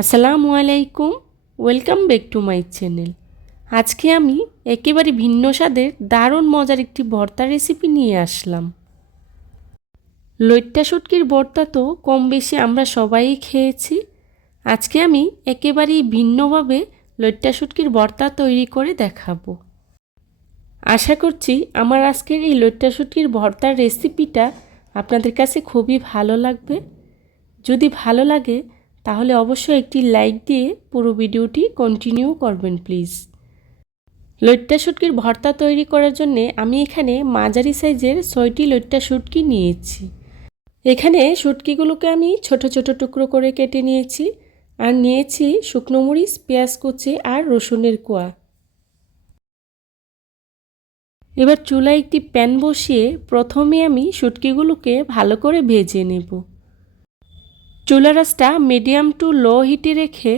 আসসালামু আলাইকুম, welcome back to my channel. আজকে আমি একেবারে ভিন্ন স্বাদের দারুণ মজার একটি ভর্তা রেসিপি নিয়ে আসলাম। লইট্টা শুটকির ভর্তা তো কম বেশি আমরা সবাই খেয়েছি। আজকে আমি একেবারেই ভিন্নভাবে লইট্টা শুটকির ভর্তা তৈরি করে দেখাবো। আশা করছি আমার আজকের এই লইট্টা শুটকির ভর্তার রেসিপিটা আপনাদের কাছে খুবই ভালো লাগবে। যদি ভালো লাগে তাহলে অবশ্যই একটি লাইক দিয়ে পুরো ভিডিওটি কন্টিনিউ করবেন প্লিজ। লইট্টা শুটকির ভর্তা তৈরি করার জন্য আমি এখানে মাঝারি সাইজের 6টি লইট্টা শুটকি নিয়েছি। এখানে শুটকিগুলোকে আমি ছোট ছোট টুকরো করে কেটে নিয়েছি আর নিয়েছি শুকনো মরিচ, পেঁয়াজ কুচি আর রসুনের কোয়া। এবার চুলায় একটি প্যান বসিয়ে প্রথমে আমি শুটকিগুলোকে ভালো করে ভেজে নেব। চুলার আঁচটা মিডিয়াম টু লো হিটে রেখে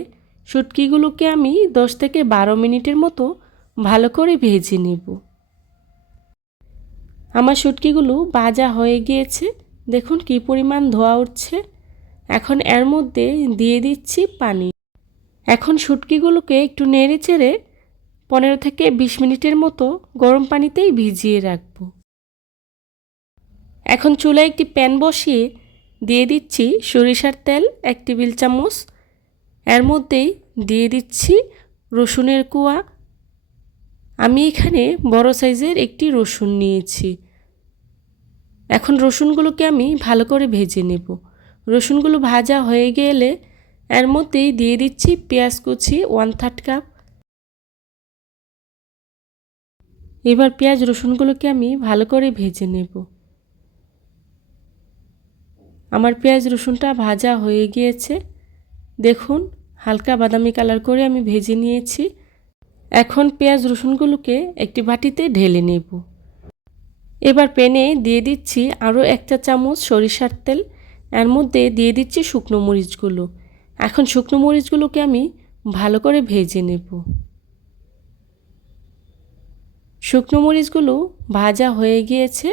শুটকিগুলোকে আমি 10 থেকে 12 মিনিটের মতো ভালো করে ভেজে নেব। আমার শুটকিগুলো ভাজা হয়ে গিয়েছে, দেখুন কী পরিমাণ ধোঁয়া উঠছে। এখন এর মধ্যে দিয়ে দিচ্ছি পানি। এখন শুটকিগুলোকে একটু নেড়ে চেড়ে 15 থেকে 20 মিনিটের মতো গরম পানিতেই ভিজিয়ে রাখব। এখন চুলায় একটি প্যান বসিয়ে দিয়ে দিচ্ছি সরিষার তেল 1 টেবিল চামচ। এর মধ্যেই দিয়ে দিচ্ছি রসুনের কোয়া। আমি এখানে বড় সাইজের একটি রসুন নিয়েছি। এখন রসুনগুলোকে আমি ভালো করে ভেজে নেব। রসুনগুলো ভাজা হয়ে গেলে এর মধ্যেই দিয়ে দিচ্ছি পেঁয়াজ কুচি 1/3 কাপ। এবার পেঁয়াজ রসুনগুলোকে আমি ভালো করে ভেজে নেব। আমার পেঁয়াজ রসুনটা ভাজা হয়ে গিয়েছে, দেখুন হালকা বাদামি কালার করে আমি ভেজে নিয়েছি। এখন পেঁয়াজ রসুনগুলোকে একটি বাটিতে ঢেলে নেব। এবার প্যানে দিয়ে দিচ্ছি আরও 1 চা চামচ সরিষার তেল। এর মধ্যে দিয়ে দিচ্ছি শুকনো মরিচগুলো। এখন শুকনো মরিচগুলোকে আমি ভালো করে ভেজে নেব। শুকনো মরিচগুলো ভাজা হয়ে গিয়েছে,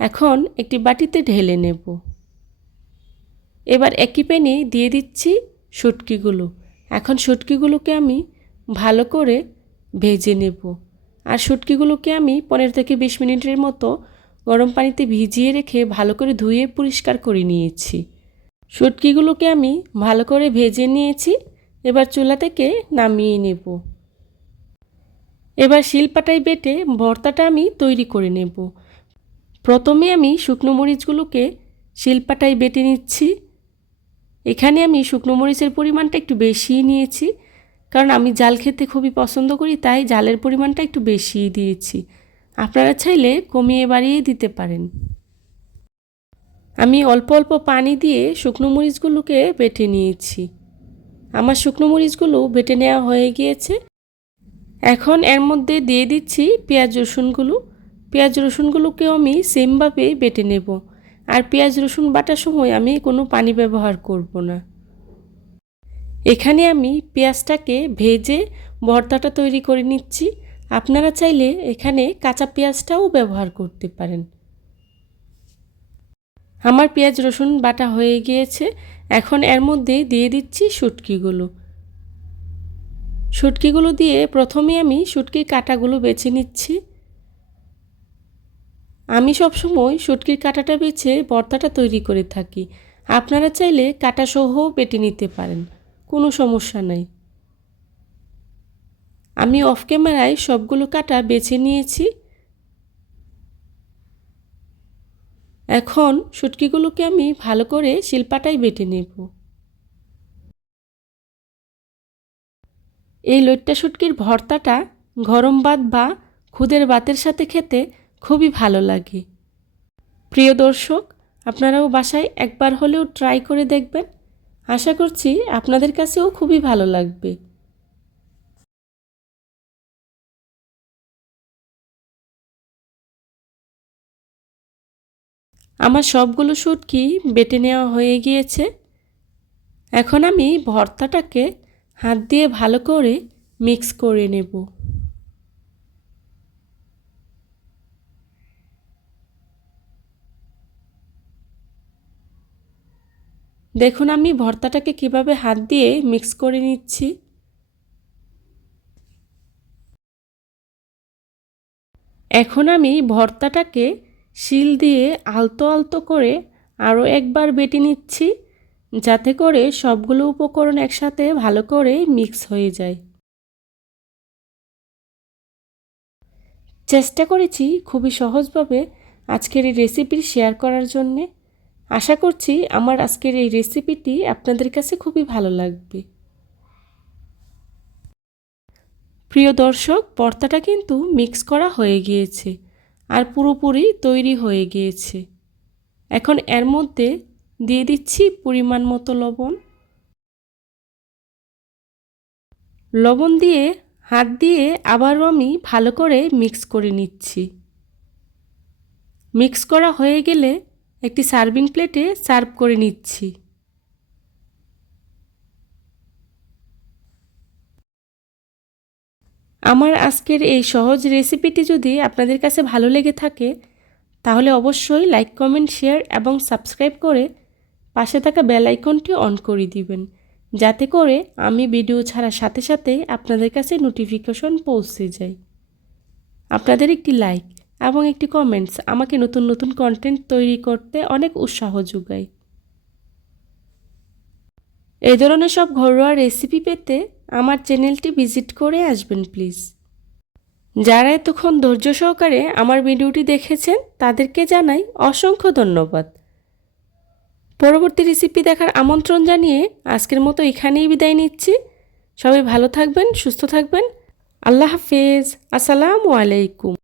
এখন একটি বাটিতে ঢেলে নেব। এবার একই প্যানে দিয়ে দিচ্ছি শুটকিগুলো। এখন শুটকিগুলোকে আমি ভালো করে ভেজে নেব। আর শুটকিগুলোকে আমি 15 থেকে 20 মিনিটের মতো গরম পানিতে ভিজিয়ে রেখে ভালো করে ধুয়ে পরিষ্কার করে নিয়েছি। শুটকিগুলোকে আমি ভালো করে ভেজে নিয়েছি। এবার চুলা থেকে নামিয়ে নেব। এবার শিলপাটায় বেটে ভর্তাটা আমি তৈরি করে নেব। প্রথমে আমি শুকনো মরিচগুলোকে শিলপাটায় বেটে নিচ্ছি। এখানে আমি শুকনো মরিচের পরিমাণটা একটু বেশিই নিয়েছি, কারণ আমি ঝাল খেতে খুবই পছন্দ করি, তাই ঝালের পরিমাণটা একটু বেশিই দিয়েছি। আপনারা চাইলে কমিয়ে বাড়িয়ে দিতে পারেন। আমি অল্প অল্প পানি দিয়ে শুকনো মরিচগুলোকে বেটে নিয়েছি। আমার শুকনো মরিচগুলো বেটে নেওয়া হয়ে গিয়েছে। এখন এর মধ্যে দিয়ে দিচ্ছি পেঁয়াজ রসুনগুলো। পেঁয়াজ রসুনগুলোকেও আমি সেমভাবে বেটে নেব। আর পেঁয়াজ রসুন বাটার সময় আমি কোনো পানি ব্যবহার করব না। এখানে আমি পেঁয়াজটাকে ভেজে ভর্তাটা তৈরি করে নিচ্ছি। আপনারা চাইলে এখানে কাঁচা পেঁয়াজটাও ব্যবহার করতে পারেন। আমার পেঁয়াজ রসুন বাটা হয়ে গিয়েছে। এখন এর মধ্যে দিয়ে দিচ্ছি শুটকিগুলো। শুটকিগুলো দিয়ে প্রথমে আমি শুটকির কাঁটাগুলো বেছে নিচ্ছি। আমি সবসময় শুটকির কাঁটাটা বেছে ভর্তাটা তৈরি করে থাকি। আপনারা চাইলে কাঁটা সহ বেটে নিতে পারেন, কোনো সমস্যা নাই। আমি অফ ক্যামেরায় সবগুলো কাঁটা বেছে নিয়েছি। এখন শুটকিগুলোকে আমি ভালো করে শিলপাটায় বেটে নেব। এই লইট্টা শুটকির ভর্তাটা গরম ভাত বা খুদের ভাতের সাথে খেতে খুবই ভালো লাগে। প্রিয় দর্শক, আপনারাও বাসায় একবার হলেও ট্রাই করে দেখবেন। আশা করছি আপনাদের কাছেও খুবই ভালো লাগবে। আমার সবগুলো শুটকি বেটে নেওয়া হয়ে গিয়েছে। এখন আমি ভর্তাটাকে হাত দিয়ে ভালো করে মিক্স করে নেব। দেখুন আমি ভর্তাটাকে কিভাবে হাত দিয়ে মিক্স করে নিচ্ছি। এখন আমি ভর্তাটাকে শিল দিয়ে আলতো আলতো করে আরও একবার বেটে নিচ্ছি, যাতে করে সবগুলো উপকরণ একসাথে ভালো করে মিক্স হয়ে যায়। চেষ্টা করেছি খুবই সহজভাবে আজকের এই রেসিপি শেয়ার করার জন্যে। আশা করছি আমার আজকের এই রেসিপিটি আপনাদের কাছে খুবই ভালো লাগবে। প্রিয় দর্শক, ভর্তাটা কিন্তু মিক্স করা হয়ে গিয়েছে আর পুরোপুরি তৈরি হয়ে গিয়েছে। এখন এর মধ্যে দিয়ে দিচ্ছি পরিমাণ মতো লবণ। লবণ দিয়ে হাত দিয়ে আবারও আমি ভালো করে মিক্স করে নিচ্ছি। মিক্স করা হয়ে গেলে একটি সার্ভিং প্লেটে সার্ভ করে নিচ্ছি। আমার আজকের এই সহজ রেসিপিটি যদি আপনাদের কাছে ভালো লেগে থাকে তাহলে অবশ্যই লাইক, কমেন্ট, শেয়ার এবং সাবস্ক্রাইব করে পাশে থাকা বেল আইকনটি অন করে দিবেন, যাতে করে আমি ভিডিও ছাড়ার সাথে সাথে আপনাদের কাছে নোটিফিকেশন পৌঁছে যায়। আপনাদের একটি লাইক এবং একটি কমেন্টস আমাকে নতুন নতুন কন্টেন্ট তৈরি করতে অনেক উৎসাহ যোগায়। এই ধরনের সব ঘরোয়া রেসিপি পেতে আমার চ্যানেলটি ভিজিট করে আসবেন প্লিজ। যারা এতক্ষণ ধৈর্য সহকারে আমার ভিডিওটি দেখেছেন তাদেরকে জানাই অসংখ্য ধন্যবাদ। পরবর্তী রেসিপি দেখার আমন্ত্রণ জানিয়ে আজকের মতো এখানেই বিদায় নিচ্ছি। সবাই ভালো থাকবেন, সুস্থ থাকবেন। আল্লাহ হাফেজ। আসসালামু আলাইকুম।